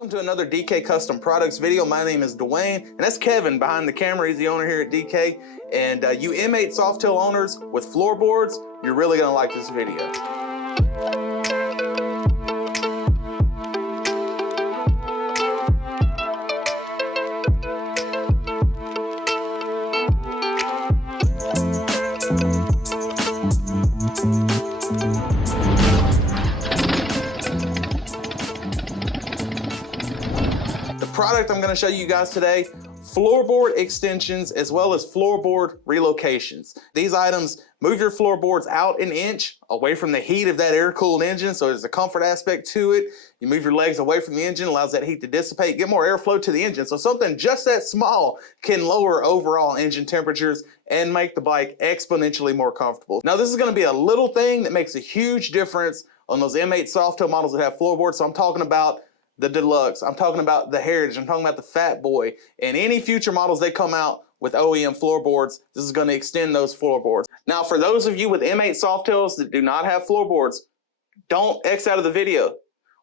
Welcome to another DK Custom Products video. My name is Dwayne, and that's Kevin behind the camera. He's the owner here at DK. And you M8 Softail owners with floorboards, you're really gonna like this video. Product I'm going to show you guys today, floorboard extensions as well as floorboard relocations. These items move your floorboards out an inch away from the heat of that air-cooled engine, so there's a comfort aspect to it. You move your legs away from the engine, allows that heat to dissipate, get more airflow to the engine. So something just that small can lower overall engine temperatures and make the bike exponentially more comfortable. Now this is going to be a little thing that makes a huge difference on those M8 Softail models that have floorboards. So I'm talking about the Deluxe, I'm talking about the Heritage, I'm talking about the Fat Boy, and any future models they come out with OEM floorboards, this is going to extend those floorboards. Now for those of you with M8 Softails that do not have floorboards, don't X out of the video.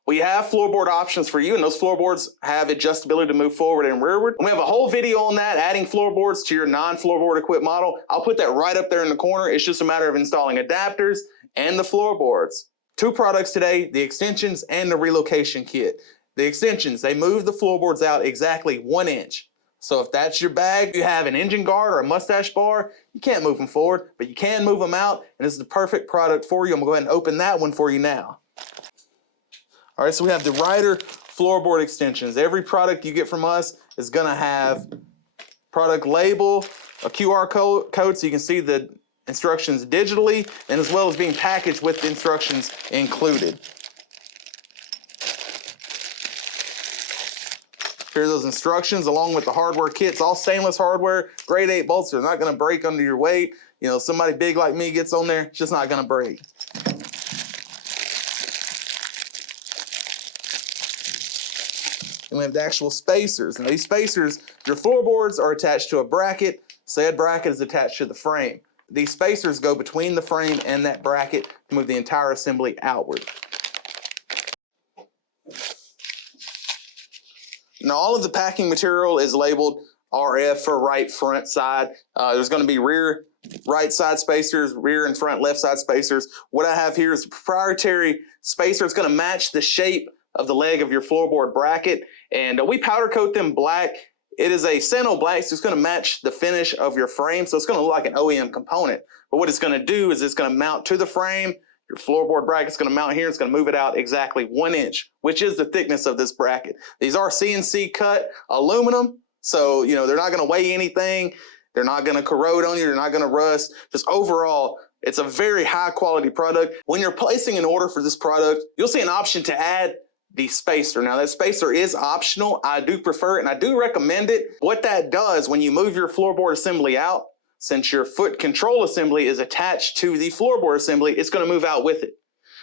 We have floorboard options for you, and those floorboards have adjustability to move forward and rearward. And we have a whole video on that, adding floorboards to your non-floorboard equipped model. I'll put that right up there in the corner. It's just a matter of installing adapters and the floorboards. Two products today, the extensions and the relocation kit. The extensions, they move the floorboards out exactly 1 inch. So if that's your bag, you have an engine guard or a mustache bar, you can't move them forward, but you can move them out, and this is the perfect product for you. I'm gonna go ahead and open that one for you now. All right, so we have the Rider floorboard extensions. Every product you get from us is gonna have product label, a QR code so you can see the instructions digitally, and as well as being packaged with the instructions included. Here are those instructions along with the hardware kits, all stainless hardware, grade 8 bolts. They're not gonna break under your weight. You know, somebody big like me gets on there, it's just not gonna break. And we have the actual spacers. Now these spacers, your floorboards are attached to a bracket. Said bracket is attached to the frame. These spacers go between the frame and that bracket to move the entire assembly outward. Now all of the packing material is labeled RF for right, front, side. There's going to be rear, right side spacers, rear and front, left side spacers. What I have here is a proprietary spacer. It's going to match the shape of the leg of your floorboard bracket. And we powder coat them black. It is a Seno black, so it's going to match the finish of your frame. So it's going to look like an OEM component. But what it's going to do is it's going to mount to the frame. Your floorboard bracket's going to mount here. It's going to move it out exactly 1 inch, which is the thickness of this bracket. These are CNC cut aluminum, so you know they're not going to weigh anything. They're not going to corrode on you. They're not going to rust. Just overall, it's a very high quality product. When you're placing an order for this product, you'll see an option to add the spacer. Now that spacer is optional. I do prefer it and I do recommend it. What that does when you move your floorboard assembly out, since your foot control assembly is attached to the floorboard assembly, it's going to move out with it.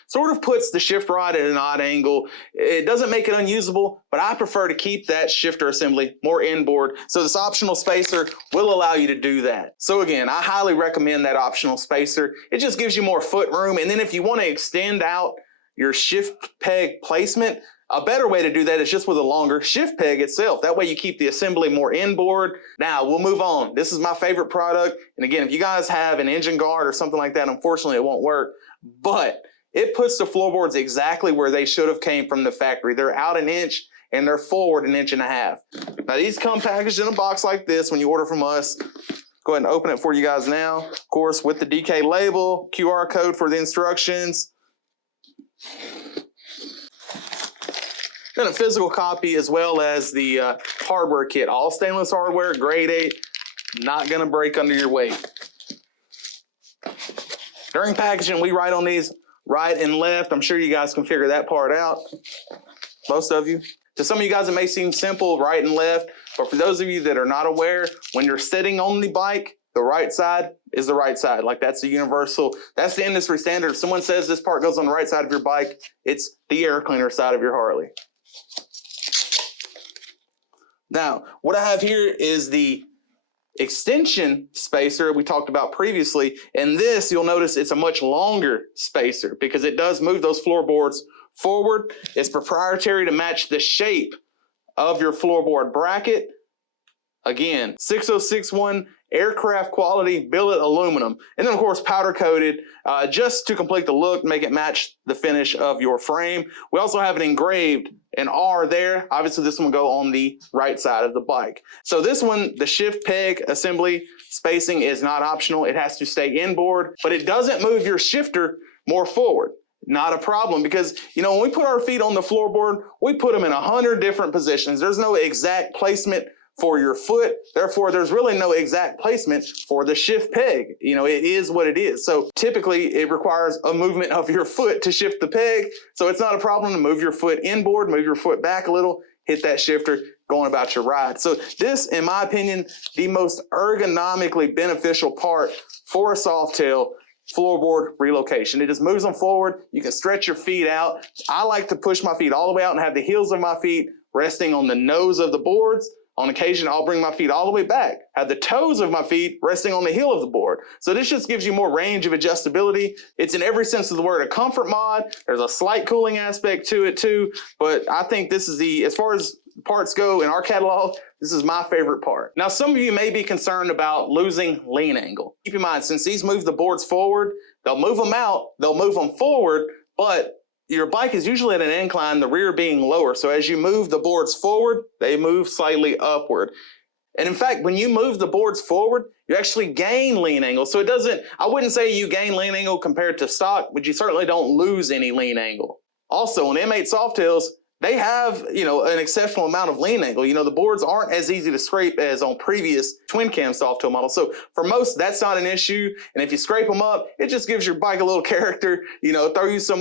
Sort of puts the shift rod at an odd angle. It doesn't make it unusable, but I prefer to keep that shifter assembly more inboard. So this optional spacer will allow you to do that. So again, I highly recommend that optional spacer. It just gives you more foot room. And then if you want to extend out your shift peg placement, a better way to do that is just with a longer shift peg itself. That way you keep the assembly more inboard. Now we'll move on. This is my favorite product. And again, if you guys have an engine guard or something like that, unfortunately it won't work, but it puts the floorboards exactly where they should have came from the factory. They're out an inch and they're forward 1.5 inches. Now these come packaged in a box like this when you order from us. Go ahead and open it for you guys now. Of course, with the DK label, QR code for the instructions. And a physical copy as well as the hardware kit. All stainless hardware, grade 8, not gonna break under your weight. During packaging, we write on these right and left. I'm sure you guys can figure that part out, most of you. To some of you guys, it may seem simple, right and left, but for those of you that are not aware, when you're sitting on the bike, the right side is the right side. Like that's the universal, that's the industry standard. If someone says this part goes on the right side of your bike, it's the air cleaner side of your Harley. Now, what I have here is the extension spacer we talked about previously, and this, you'll notice it's a much longer spacer because it does move those floorboards forward. It's proprietary to match the shape of your floorboard bracket. Again, 6061 aircraft quality billet aluminum. And then of course powder coated just to complete the look, make it match the finish of your frame. We also have it engraved an R there. Obviously this one will go on the right side of the bike. So this one, the shift peg assembly spacing is not optional. It has to stay inboard, but it doesn't move your shifter more forward. Not a problem, because you know when we put our feet on the floorboard, we put them in 100 different positions. There's no exact placement for your foot. Therefore, there's really no exact placement for the shift peg. You know, it is what it is. So typically it requires a movement of your foot to shift the peg. So it's not a problem to move your foot inboard, move your foot back a little, hit that shifter, going about your ride. So this, in my opinion, the most ergonomically beneficial part for a Softail floorboard relocation. It just moves them forward. You can stretch your feet out. I like to push my feet all the way out and have the heels of my feet resting on the nose of the boards. On occasion, I'll bring my feet all the way back, have the toes of my feet resting on the heel of the board. So this just gives you more range of adjustability. It's in every sense of the word a comfort mod. There's a slight cooling aspect to it too, but I think this is as far as parts go in our catalog, this is my favorite part. Now, some of you may be concerned about losing lean angle. Keep in mind, since these move the boards forward, they'll move them out, they'll move them forward, but your bike is usually at an incline, the rear being lower. So as you move the boards forward, they move slightly upward. And in fact, when you move the boards forward, you actually gain lean angle. So it doesn't, I wouldn't say you gain lean angle compared to stock, but you certainly don't lose any lean angle. Also, on M8 Softails, they have, you know, an exceptional amount of lean angle. You know, the boards aren't as easy to scrape as on previous twin cam Softail models. So for most, that's not an issue. And if you scrape them up, it just gives your bike a little character. You know, throw you some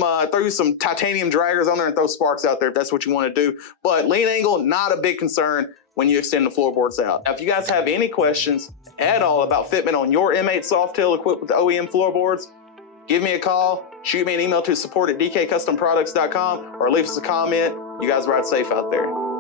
titanium draggers on there and throw sparks out there if that's what you want to do. But lean angle, not a big concern when you extend the floorboards out. Now, if you guys have any questions at all about fitment on your M8 Softail equipped with OEM floorboards, give me a call, shoot me an email to support@dkcustomproducts.com, or leave us a comment. You guys ride safe out there.